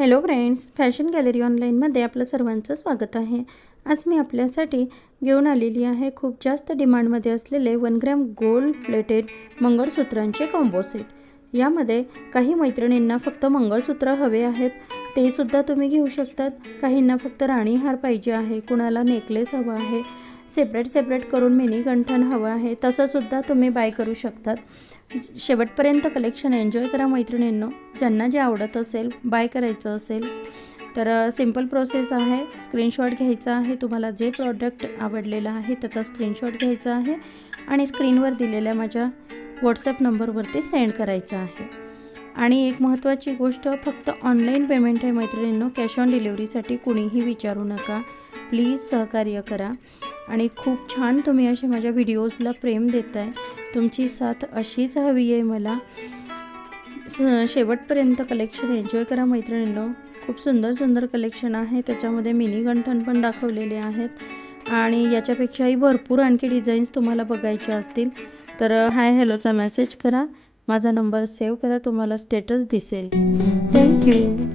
Hello friends, fashion gallery ऑनलाईनमध्ये आपलं सर्वांचं स्वागत आहे। आज मी आपल्यासाठी घेऊन आलेली आहे खूप जास्त डिमांडमध्ये असलेले 1 ग्रॅम गोल्ड प्लेटेड मंगळसूत्रांचे कॉम्बो सेट। यामध्ये काही मैत्रिणींना फक्त मंगळसूत्र हवे आहेत, ते सुद्धा तुम्ही घेऊ शकतात। काहींना फक्त राणी हार पाहिजे आहे, कुणाला नेकलेस हवा आहे, सेपरेट करून मिनी गंठण हवं आहे, तसं सुद्धा तुम्ही बाय करू शकतात। शेवटपर्यंत कलेक्शन एन्जॉय करा मैत्रिणींनो। ज्यांना जे आवडत असेल, बाय करायचं असेल तर सिंपल प्रोसेस आहे। स्क्रीनशॉट घ्यायचा आहे, तुम्हाला जे प्रोडक्ट आवडलेलं आहे त्याचा स्क्रीनशॉट घ्यायचा आहे आणि स्क्रीनवर दिलेल्या माझ्या व्हॉट्सअप नंबरवरती सेंड करायचा आहे। आणि एक महत्त्वाची गोष्ट, फक्त ऑनलाईन पेमेंट आहे मैत्रिणींनो, कॅश ऑन डिलिव्हरीसाठी कुणीही विचारू नका। प्लीज सहकार्य करा आणि खूप छान तुम्ही असे माझ्या व्हिडिओजला प्रेम देताय, तुमची साथ अशीच हवी आहे मला। शेवटपर्यंत कलेक्शन एन्जॉय करा मैत्रिणींनो। खूप सुंदर कलेक्शन आहे, त्याच्यामध्ये मिनी गंठण पण दाखवलेले आहेत आणि याच्यापेक्षाही भरपूर आणखी डिझाईन्स तुम्हाला बघायचे असतील तर हाय हॅलोचा मेसेज करा, माझा नंबर सेव्ह करा, तुम्हाला स्टेटस दिसेल। थँक्यू।